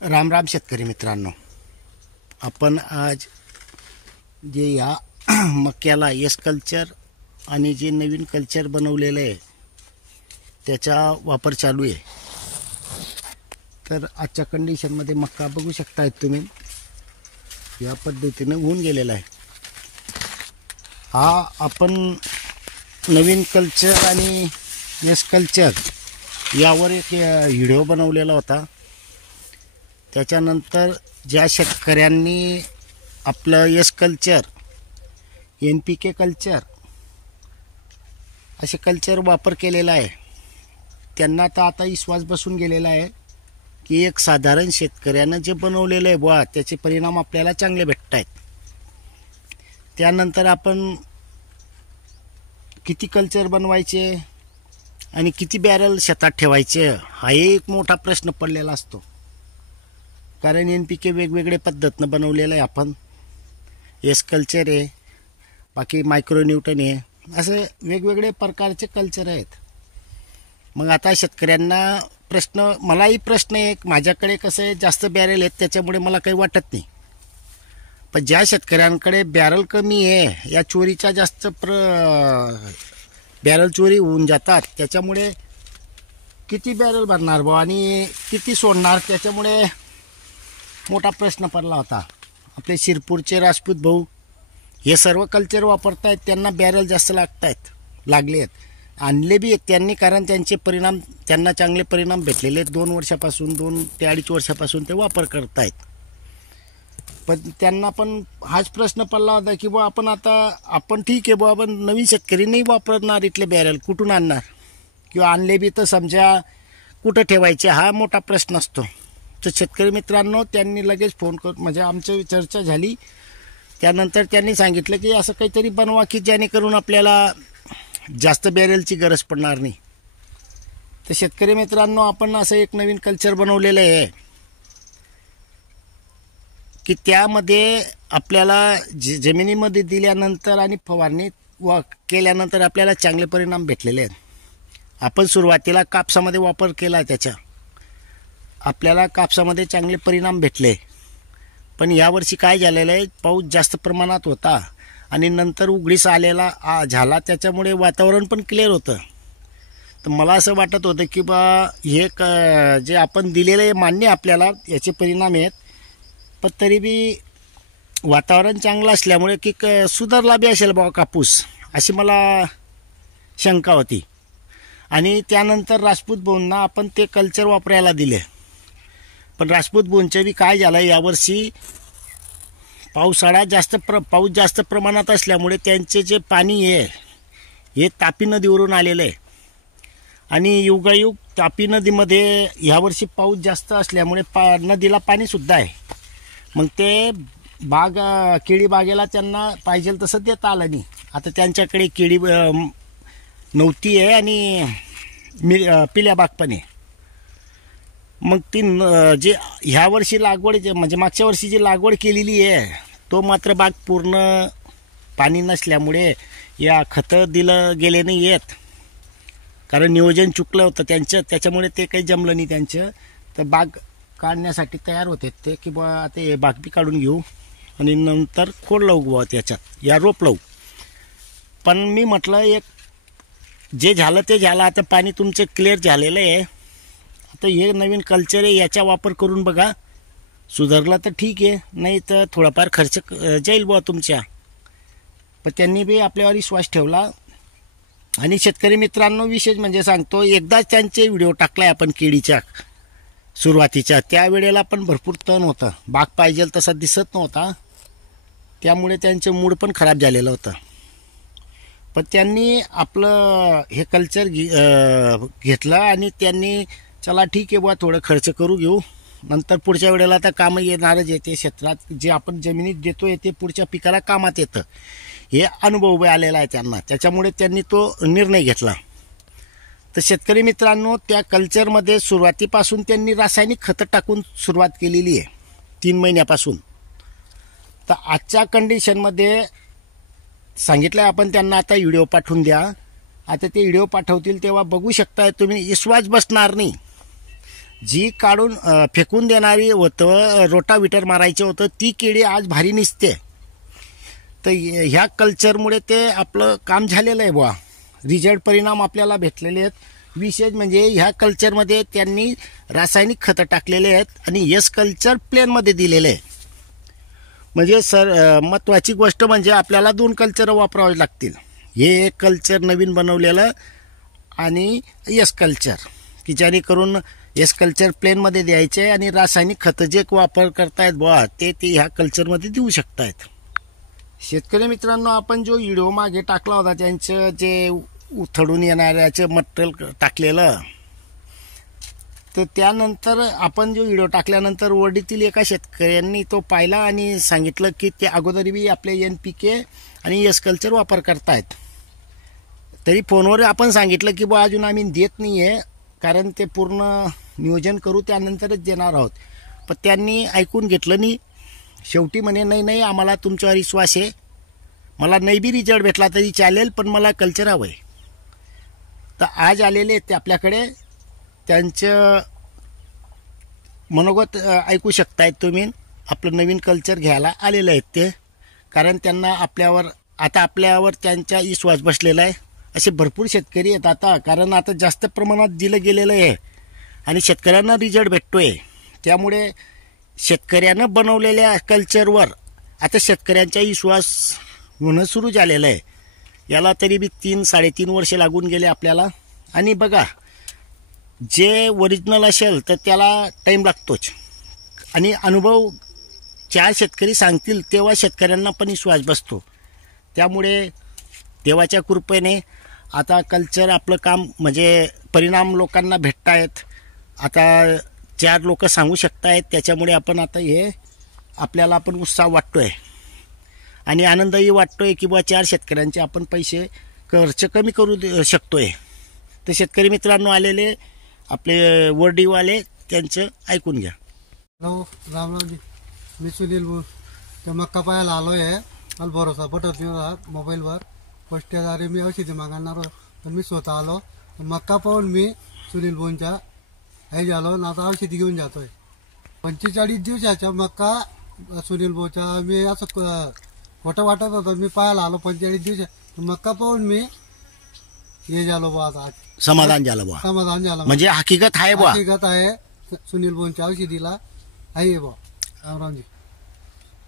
राम राम शेतकरी मित्रांनो, आपण आज जे या मक्याला एस कल्चर आणि जे नवीन कल्चर बनवलेलं आहे त्याचा वापर चालू आहे. तर आजच्या कंडिशनमध्ये मक्का बघू शकताय तुम्ही, या पद्धतीने होऊन गेलेला आहे. हा आपण नवीन कल्चर आणि एस कल्चर यावर एक व्हिडिओ बनवलेला होता. त्याच्यानंतर ज्या शेतकऱ्यांनी आपलं एस कल्चर, NPK कल्चर असे कल्चर वापर केलेला आहे त्यांना तर आता विश्वास बसून गेलेला आहे की एक साधारण शेतकऱ्यानं जे बनवलेलं आहे बुवा त्याचे परिणाम आपल्याला चांगले भेटत आहेत. त्यानंतर आपण किती कल्चर बनवायचे आणि किती बॅरल शेतात ठेवायचे हा एक मोठा प्रश्न पडलेला असतो. कारण NPK वेगवेगळे पद्धतीनं बनवलेलं आहे. आपण एस कल्चर आहे, बाकी मायक्रोन्यूटन आहे, असे वेगवेगळे प्रकारचे कल्चर आहेत. मग आता शेतकऱ्यांना प्रश्न, मलाही प्रश्न आहे, माझ्याकडे कसं आहे जास्त बॅरल आहेत त्याच्यामुळे मला काही वाटत नाही. पण ज्या शेतकऱ्यांकडे बॅरल कमी आहे, या चोरीच्या जास्त बॅरल चोरी होऊन जातात, त्याच्यामुळे किती बॅरल भरणार भाऊ आणि किती सोडणार, त्याच्यामुळे मोठा प्रश्न पडला होता. आपले शिरपूरचे राजपूत भाऊ हे सर्व कल्चर वापरतायत, त्यांना बॅरल जास्त लागले आहेत, आणले बी आहेत त्यांनी, कारण त्यांचे परिणाम, त्यांना चांगले परिणाम भेटलेले आहेत. 2 वर्षापासून, 2 ते 2.5 वर्षापासून ते वापर करतायत. पण त्यांना पण हाच प्रश्न पडला होता की बा आपण ठीक आहे बा, आपण नवीन शेतकरी नाही वापरणार, इथले बॅरल कुठून आणणार, किंवा आणले बी तर समजा कुठं ठेवायचे, हा मोठा प्रश्न असतो. तर शेतकरी मित्रांनो, त्यांनी लगेच फोन करून, म्हणजे आमची चर्चा झाली, त्यानंतर त्यांनी सांगितलं की असं काहीतरी बनवा की जेणेकरून आपल्याला जास्त बॅरेलची गरज पडणार नाही. तर शेतकरी मित्रांनो, आपण असं एक नवीन कल्चर बनवलेलं आहे की त्यामध्ये आपल्याला जमिनीमध्ये दिल्यानंतर आणि फवारणी केल्यानंतर आपल्याला चांगले परिणाम भेटलेले आहेत. आपण सुरुवातीला कापसामध्ये वापर केला, त्याचा आपल्याला कापसामध्ये चांगले परिणाम भेटले. पण यावर्षी काय झालेलं आहे, पाऊस जास्त प्रमाणात होता आणि नंतर उघडीस आलेला झाला, त्याच्यामुळे वातावरण पण क्लिअर होतं. तर मला असं वाटत होतं की बा हे जे आपण दिलेलं आहे मान्य, आपल्याला याचे परिणाम आहेत, पण तरी बी वातावरण चांगलं असल्यामुळे की सुधारला बी असेल बा कापूस, अशी मला शंका होती. आणि त्यानंतर राजपूत भाऊंना आपण ते कल्चर वापरायला दिले. पण राजपूत भाऊंचं बी काय झालं, यावर्षी पाऊस जास्त प्रमाणात असल्यामुळे त्यांचे जे पाणी आहे हे तापी नदीवरून आलेलं आहे. आणि युगायुग तापी नदीमध्ये यावर्षी पाऊस जास्त असल्यामुळे नदीला पाणीसुद्धा आहे. मग ते केळी बागेला त्यांना पाहिजे तसं देता आलं नाही. आता त्यांच्याकडे केळी नव्हती आहे आणि पिल्या बाग पण आहे. मग ती जे ह्या वर्षी लागवड, म्हणजे मागच्या वर्षी जी लागवड केलेली आहे, तो मात्र बाग पूर्ण पाणी नसल्यामुळे या खतं दिलं गेले नाही आहेत, कारण नियोजन चुकलं होतं त्यांचं, त्याच्यामुळे ते काही जमलं नाही त्यांचं. तर बाग काढण्यासाठी तयार होते ते की बा आता हे बाग बी काढून घेऊ आणि नंतर खोड लावू बुवा त्याच्यात, या रोप लावू. पण मी म्हटलं एक जे झालं ते झालं, आता पाणी तुमचं क्लिअर झालेलं आहे, आता हे नवीन कल्चर आहे, याचा वापर करून बघा, सुधारला तर ठीक आहे, नाही तर थोडाफार खर्च जाईल बुवा तुमच्या. पण त्यांनी बी आपल्यावर विश्वास ठेवला. आणि शेतकरी मित्रांनो, विशेष म्हणजे सांगतो, एकदाच त्यांचे व्हिडिओ टाकलाय आपण केळीच्या सुरुवातीच्या, त्यावेळेला पण भरपूर तण होतं, बाग पाहिजे तसा दिसत नव्हता, त्यामुळे त्यांचं मूड पण खराब झालेलं होतं. पण त्यांनी आपलं हे कल्चर घेतलं आणि त्यांनी चला ठीक आहे बुवा, थोडं खर्च करू घेऊ, नंतर पुढच्या वेळेला आता कामं येणारच येते. क्षेत्रात जे आपण जमिनीत देतो ते पुढच्या पिकाला कामात येतं, हे अनुभव आलेला आहे त्यांना, त्याच्यामुळे त्यांनी तो निर्णय घेतला. तर शेतकरी मित्रांनो, त्या कल्चरमध्ये सुरुवातीपासून त्यांनी रासायनिक खतं टाकून सुरुवात केलेली आहे 3 महिन्यापासून. तर आजच्या कंडिशनमध्ये सांगितलं आपण त्यांना, आता व्हिडिओ पाठवून द्या. आता ते व्हिडिओ पाठवतील तेव्हा बघू शकताय तुम्ही, विश्वास बसणार नाही. जी काढून फेकून देणारी होतं, रोटाव्हिटर मारायचं होतं, ती किडी आज भारी निसते. तर ह्या कल्चरमुळे ते आपलं काम झालेलं आहे बुवा. रिझल्ट परिणाम आपल्याला भेटलेले आहेत. विशेष म्हणजे ह्या कल्चरमध्ये त्यांनी रासायनिक खतं टाकलेले आहेत आणि यस कल्चर प्लेनमध्ये दिलेले आहे. म्हणजे महत्त्वाची गोष्ट म्हणजे आपल्याला 2 कल्चर वापरावे लागतील. हे एक कल्चर नवीन बनवलेलं आणि यस कल्चर, की जेणेकरून यस कल्चर प्लेनमध्ये द्यायचे आणि रासायनिक खतं जे वापर करतायत बुवा ते ह्या कल्चरमध्ये देऊ शकतायत. शेतकरी मित्रांनो, आपण जो व्हिडिओ मागे टाकला होता त्यांचं जे उथळून येणाऱ्याचं मटेरियल टाकलेलं, तर त्यानंतर आपण जो व्हिडिओ टाकल्यानंतर वडीतील एका शेतकऱ्यांनी तो पाहिला आणि सांगितलं की ते अगोदर बी आपले NPK आणि यस कल्चर वापर करतायत. तरी फोनवर आपण सांगितलं की बा अजून आम्ही देत नाही आहे, कारण ते पूर्ण नियोजन करू त्यानंतरच देणार आहोत. पण त्यांनी ऐकून घेतलं नाही. शेवटी म्हणे नाही आम्हाला तुमच्यावर विश्वास आहे, मला नाही बी रिझल्ट भेटला तरी चालेल, पण मला कल्चर हवं आहे. तर आज आलेले ते आपल्याकडे, त्यांचं मनोगत ऐकू शकतायत तुम्ही. आपलं नवीन कल्चर घ्यायला आलेलं आहेत ते, कारण त्यांना आपल्यावर त्यांचा विश्वास बसलेला आहे. असे भरपूर शेतकरी आहेत आता, कारण आता जास्त प्रमाणात दिलं गेलेलं आहे आणि शेतकऱ्यांना रिझल्ट भेटतोय. त्यामुळे शेतकऱ्यानं बनवलेल्या कल्चरवर आता शेतकऱ्यांचा विश्वास होणं सुरू झालेलं आहे. याला तरी बी 3-3.5 वर्ष लागून गेले आपल्याला. आणि बघा, जे ओरिजिनल असेल तर त्याला टाईम लागतोच, आणि अनुभव 4 शेतकरी सांगतील तेव्हा शेतकऱ्यांना पण विश्वास बसतो. त्यामुळे देवाच्या कृपेने आता कल्चर आपलं काम म्हणजे परिणाम लोकांना भेटत आहेत. आता 4 लोक सांगू शकतायत, त्याच्यामुळे आपण आता हे आपल्याला पण उत्साह वाटतोय आणि आनंदही वाटतोय की बा 4 शेतकऱ्यांचे आपण पैसे खर्च कमी करू शकतोय. तर शेतकरी मित्रांनो आलेले आपले वर्डीवाले, त्यांचं ऐकून घ्या. हॅलो, रामरावजी, मी सुनील बोल. तर मक्का पाहायला आलो आहे. मला भरोसा पटत नाही मोबाईलवर. पोस्टद्वारे मी औषधी मागणार, तर मी स्वतः आलो. मक्का पाहून मी सुनील बोनच्या आई झालो ना, आता औषधी घेऊन जातोय. 45 दिवसाच्या मक्का सुनील बोच्या मी असं खोटं वाटत होतं. मी पाहायला आलो 45 दिवस मक्का पाहून मी हे झालो बा. आता समाधान झालं बा, समाधान झालं. म्हणजे हकीकत आहे बा, हकीकत आहे. सुनील बोनच्या औषधीला आहे बा. रामरावजी,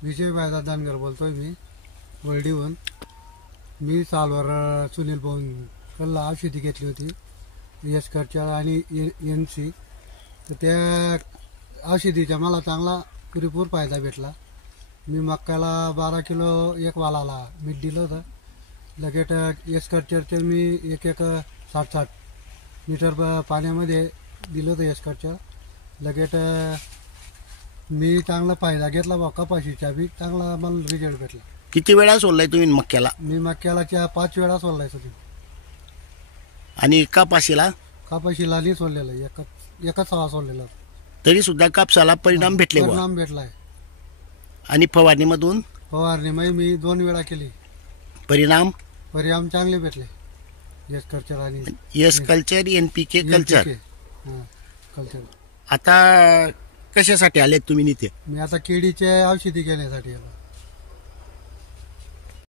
विजय मायदा दानगर बोलतोय मी वर्डीहून. मी सालवर सुनील बोन कडला औषधी घेतली होती, यस कल्चर आणि NC. तर त्या औषधीचा मला चांगला पुरेपूर फायदा भेटला. मी मक्काला 12 किलो एक वालाला मीठ दिलं होतं. लगेच यस कल्चरचं मी एक 60 लिटर पाण्यामध्ये दिलं होतं यस कल्चर. लगेच मी चांगला फायदा घेतला बा. कपाशीचा बी चांगला मला रिझल्ट भेटला. किती वेळा सोडलाय तुम्ही मक्याला? मी मक्याला 5 वेळा सोडलाय सध्या. आणि कापाशीला? कापाशीला नाही सोडलेलं, एकच सवा सोडलेला. तरी सुद्धा कापसाला परिणाम भेटले बा. परिणाम भेटलाय. आणि फवारणीमधून? फवारणी मी 2 वेळा केली. परिणाम चांगले भेटले. यस कल्चर आणि yes culture, NPK culture. Culture. आता कशासाठी आले तुम्ही इथे? मी आता केळीच्या औषधी घेण्यासाठी आलो.